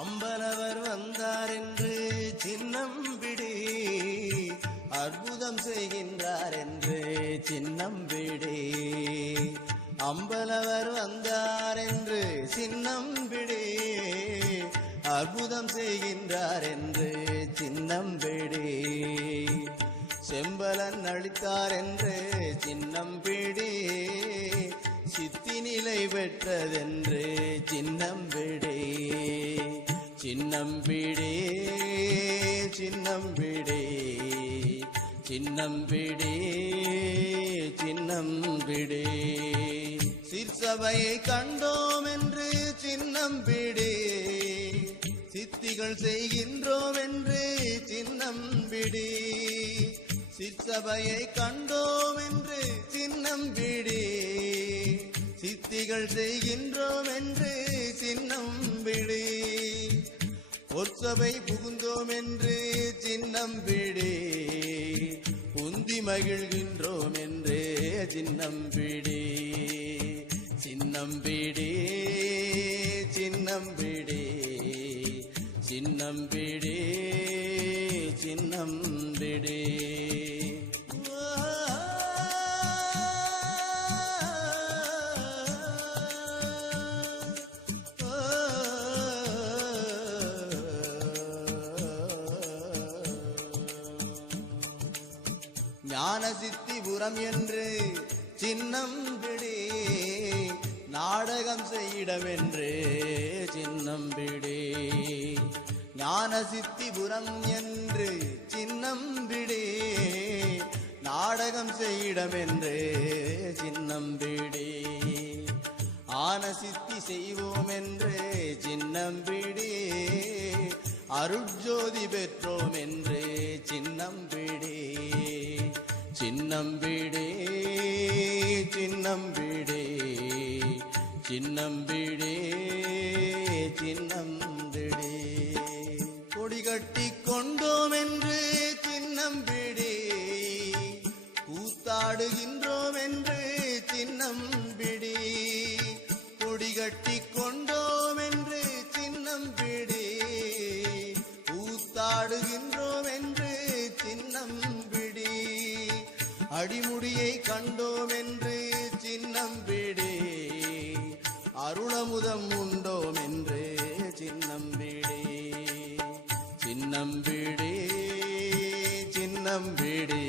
அம்பலவர் வந்தார் என்று சின்னம்பிடி அற்புதம் செய்கின்றார் என்று சின்னம்பிடி அம்பலவர் வந்தார் என்று சின்னம்பிடி அற்புதம் செய்கின்றார் என்று சின்னம்பிடி செம்பலன் அளித்தார் என்று சின்னம்பிடி சித்தி நிலை பெற்றதென்று சின்னம்பிடி சின்னம்பிடி சின்னம்பிடி சின்னம்பிடி சின்னம்பிடி சிற்சபையை கண்டோம் என்று சின்னம்பிடி சித்திகள் செய்கின்றோம் என்று சின்னம் விடி. சிற்சபையை கண்டோம் என்று சின்னம் விடி. சித்திகள் செய்கின்றோம் என்று சின்னம் விடி. பொற்சபை புகுந்தோம் என்று சின்னம் விடி. புந்தி மகிழ்கின்றோம் என்று சின்னம் விடி. சின்னம் விடி சின்னம் விடி. சின்னம் விடி சின்னம் விடி. ஞான சித்திபுரம் என்று சின்னம் விடி. நாடகம் செய்யிடமென்று சின்னம் விடி ஞான சித்திபுரம் என்று சின்னம் விடி நாடகம் செய்யிடமென்று சின்னம் விடி ஆன சித்தி செய்வோம் என்று சின்னம் விடி அருட்ஜோதி பெற்றோம் என்று சின்னம் விடி சின்னம் சின்னம்பிடே சின்னம்பிடே. கொடி கட்டி கொண்டோம் என்று சின்னம்பிடே. கூத்தாடுகின்றோம் என்று சின்னம்பிடி. கொடி கட்டி கொண்டோம் என்று சின்னம்பிடே. கூத்தாடுகின்றோம் என்று சின்னம்பிடி. அடிமுடியை கண்டோம் என்று சின்னம்பிடே. அருளமுதம் உண்டோம் என்றே சின்னம்பிடி சின்னம்பிடி சின்னம்பிடி.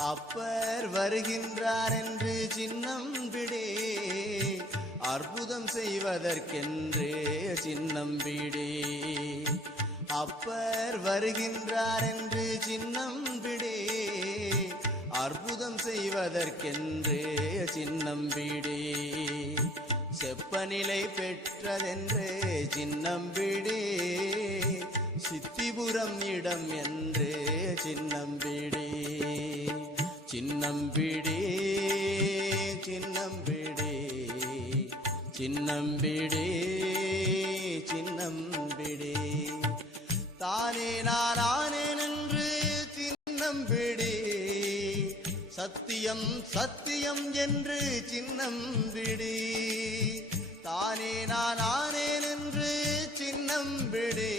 அப்பர் வருகின்றார் என்று சின்னம் விடே. அற்புதம் செய்வதற்கென்று சின்னம் விடே. அப்பர் வருகின்றார் என்று சின்னம் விடே. அற்புதம் செய்வதற்கென்று சின்னம் விடே. செப்பநிலை பெற்றதென்று சின்னம் விடே. சித்திபுரம் இடம் என்று சின்னம் விடே. சின்னம் விடே சின்னம் விடே தானே நானே நின்று என்று சத்தியம் சத்தியம் என்று சின்னம்பிடி தானே நானே நின்று என்று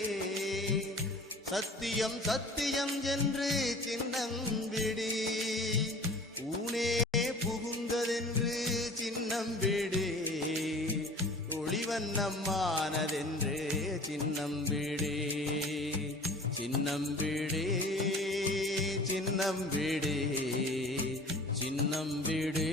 சத்தியம் சத்தியம் என்று சின்னம் சின்னம்மானதென்று சின்னம்பிடி சின்னம்பிடி சின்னம்பிடி சின்னம்பிடி